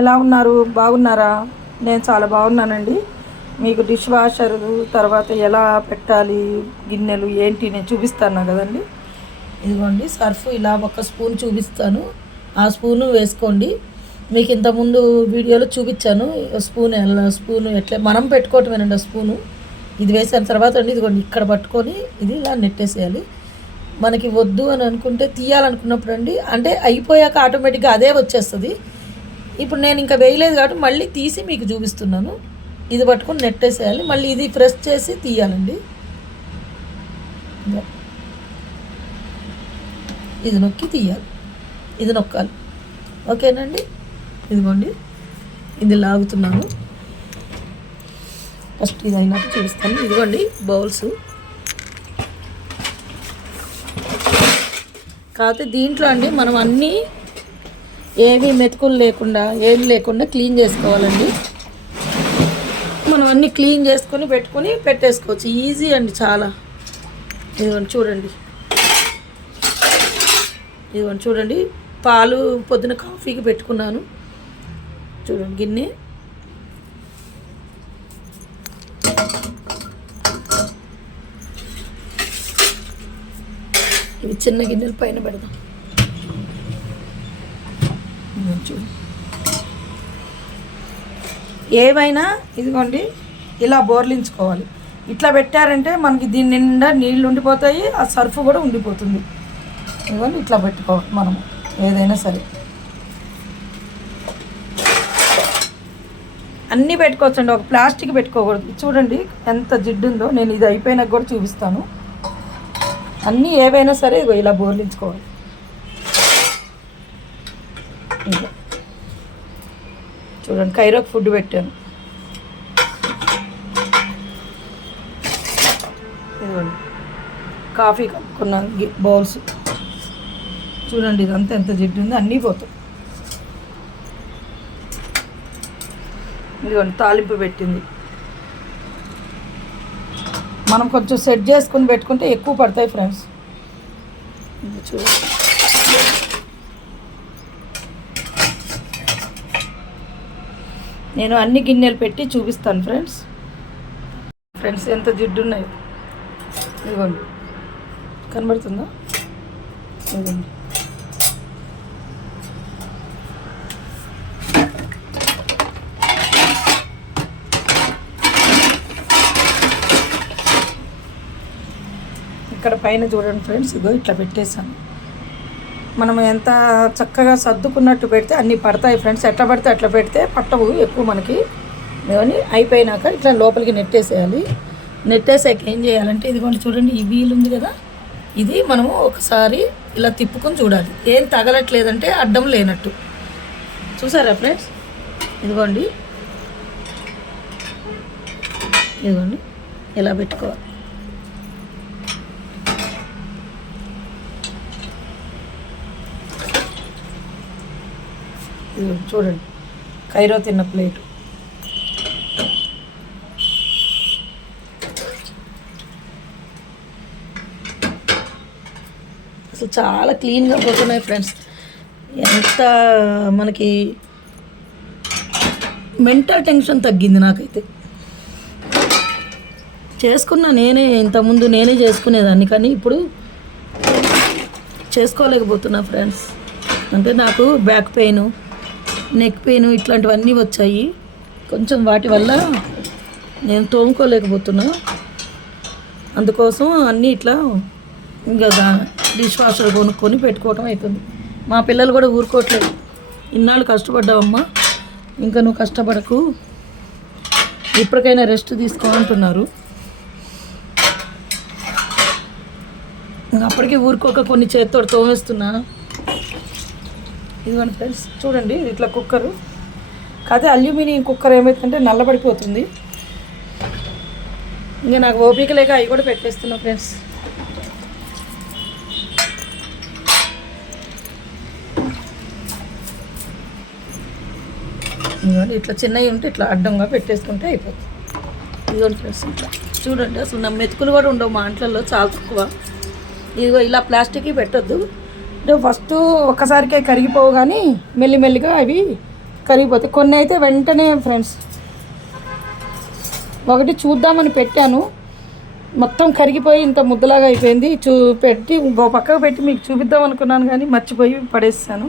ఎలా ఉన్నారు? బాగున్నారా? నేను చాలా బాగున్నానండి. మీకు డిష్ వాషర్ తర్వాత ఎలా పెట్టాలి? గిన్నెలు ఏంటి? నేను చూపిస్తాను కదండి. ఇదిగోండి సర్ఫ్ ఇలా ఒక స్పూన్ చూపిస్తాను. ఆ స్పూను వేసుకోండి. మీకు ఇంతకుముందు వీడియోలో చూపించాను. స్పూన్ ఎలా స్పూన్ ఎట్లా మనం పెట్టుకోవటమేనండి ఆ స్పూను. ఇది వేసిన తర్వాత అండి ఇదిగోండి ఇక్కడ పట్టుకొని ఇది ఇలా నెట్టేసేయాలి. మనకి వద్దు అని అనుకుంటే తీయాలనుకున్నప్పుడు అండి అంటే అయిపోయాక ఆటోమేటిక్గా అదే వచ్చేస్తుంది. ఇప్పుడు నేను ఇంకా వేయలేదు కాబట్టి మళ్ళీ తీసి మీకు చూపిస్తున్నాను. ఇది పట్టుకొని నెట్టేసేయాలి. మళ్ళీ ఇది ప్రెస్ చేసి తీయాలండి. ఇది నొక్కి తీయాలి. ఇది నొక్కాలి. ఓకేనండి? ఇదిగోండి. ఇది లాగుతున్నాను. ఫస్ట్ ఇది అయినాక చూపిస్తాను. ఇదిగోండి బౌల్స్. కాకపోతే దీంట్లో అండి మనం అన్నీ ఏవి మెతుకులు లేకుండా ఏం లేకుండా క్లీన్ చేసుకోవాలండి. మనం అన్నీ క్లీన్ చేసుకొని పెట్టుకొని పెట్టేసుకోవచ్చు. ఈజీ అండి చాలా. ఇదిగోండి చూడండి. ఇదిగోండి చూడండి. పాలు పొద్దున కాఫీకి పెట్టుకున్నాను. చూడండి గిన్నె. ఇవి చిన్న గిన్నెలు పైన పెడదాం. చూడు. ఏవైనా ఇదిగోండి ఇలా బోర్లించుకోవాలి. ఇట్లా పెట్టారంటే మనకి దీని నిండా నీళ్ళు ఉండిపోతాయి ఆ సర్ఫ్ కూడా ఉండిపోతుంది. ఇదిగోండి ఇట్లా పెట్టుకోవాలి మనము ఏదైనా సరే. అన్నీ పెట్టుకోవచ్చండి ఒక ప్లాస్టిక్ పెట్టుకోకూడదు. చూడండి ఎంత జిడ్డు ఉందో నేను ఇది అయిపోయినాక కూడా చూపిస్తాను. అన్నీ ఏవైనా సరే ఇదిగో ఇలా బోర్లించుకోవాలి. చూడండి కైరోకి ఫుడ్ పెట్టాను. ఇదిగోండి కాఫీ కప్పుకున్న బౌల్స్. చూడండి ఇదంతా ఎంత జిడ్డు ఉందో అన్నీ పోతాయి. ఇదిగోండి తాలింపు పెట్టింది. మనం కొంచెం సెట్ చేసుకుని పెట్టుకుంటే ఎక్కువ పడతాయి ఫ్రెండ్స్. చూడండి. నేను అన్ని గిన్నెలు పెట్టి చూపిస్తాను ఫ్రెండ్స్ ఫ్రెండ్స్ ఎంత జిడ్డు ఉన్నాయి ఇదిగోండి. కనబడుతుందా? ఇదిగోండి. ఇక్కడ పైన చూడండి ఫ్రెండ్స్ ఇదో ఇట్లా పెట్టేసాను మనం ఎంత చక్కగా సర్దుకున్నట్టు పెడితే అన్నీ పడతాయి ఫ్రెండ్స్. ఎట్లా పడితే అట్లా పెడితే పట్టవు ఎక్కువ మనకి. ఇవన్నీ అయిపోయినాక ఇట్లా లోపలికి నెట్టేసేయాలి. నెట్టేసాక ఏం చేయాలంటే ఇదిగోండి చూడండి ఈ వీల్ ఉంది కదా? ఇది మనము ఒకసారి ఇలా తిప్పుకొని చూడాలి. ఏం తగలట్లేదంటే అడ్డం లేనట్టు. చూసారా ఫ్రెండ్స్? ఇదిగోండి. ఇదిగోండి. ఇలా పెట్టుకోవాలి. చూడండి. కైరో తిన్న ప్లేట్. అసలు చాలా క్లీన్గా పోతున్నాయి ఫ్రెండ్స్. ఎంత మనకి మెంటల్ టెన్షన్ తగ్గింది నాకైతే. చేసుకున్న నేనే ఇంతకుముందు నేనే చేసుకునేదాన్ని కానీ ఇప్పుడు చేసుకోలేకపోతున్నా ఫ్రెండ్స్. అంటే నాకు బ్యాక్ పెయిన్ నెక్ పెయిన్ ఇట్లాంటివన్నీ వచ్చాయి. కొంచెం వాటి వల్ల నేను తోముకోలేకపోతున్నా. అందుకోసం అన్నీ ఇట్లా ఇంకా డిష్ వాషర్ కొనుక్కొని పెట్టుకోవటం అవుతుంది మా పిల్లలు కూడా ఊరుకోవట్లేదు. ఇన్నాళ్ళు కష్టపడ్డావమ్మా. ఇంకా నువ్వు కష్టపడకు. ఇప్పటికైనా రెస్ట్ తీసుకో అంటున్నారు. ఇంకా అప్పటికి ఊరుకోక కొన్ని చేతితో తోమేస్తున్నా. ఇదిగోండి ఫ్రెండ్స్ చూడండి ఇది ఇట్లా కుక్కరు. కాదే అల్యూమినియం కుక్కర్ ఏమైతుందంటే నల్లబడిపోతుంది. ఇంకా నాకు ఓపిక లేక అవి కూడా పెట్టేస్తున్నా ఫ్రెండ్స్. ఇదిగోండి ఇట్లా చిన్నవి ఉంటే ఇట్లా అడ్డంగా పెట్టేసుకుంటే అయిపోతుంది. ఇదిగోండి ఫ్రెండ్స్ ఇట్లా. చూడండి అసలు నా మెతుకులు కూడా ఉండవు మా ఇంట్లలో చాలా తక్కువ. ఇదిగో ఇలా ప్లాస్టిక్ పెట్టొద్దు. ఫస్ట్ ఒక్కసారికే కరిగిపోవు కానీ మెల్లిమెల్లిగా అవి కరిగిపోతాయి. కొన్ని అయితే వెంటనే ఫ్రెండ్స్ ఒకటి చూద్దామని పెట్టాను. మొత్తం కరిగిపోయి ఇంత ముద్దలాగా అయిపోయింది. చూ పెట్టి పక్కకు పెట్టి మీకు చూపిద్దాం అనుకున్నాను కానీ మర్చిపోయి పడేసాను.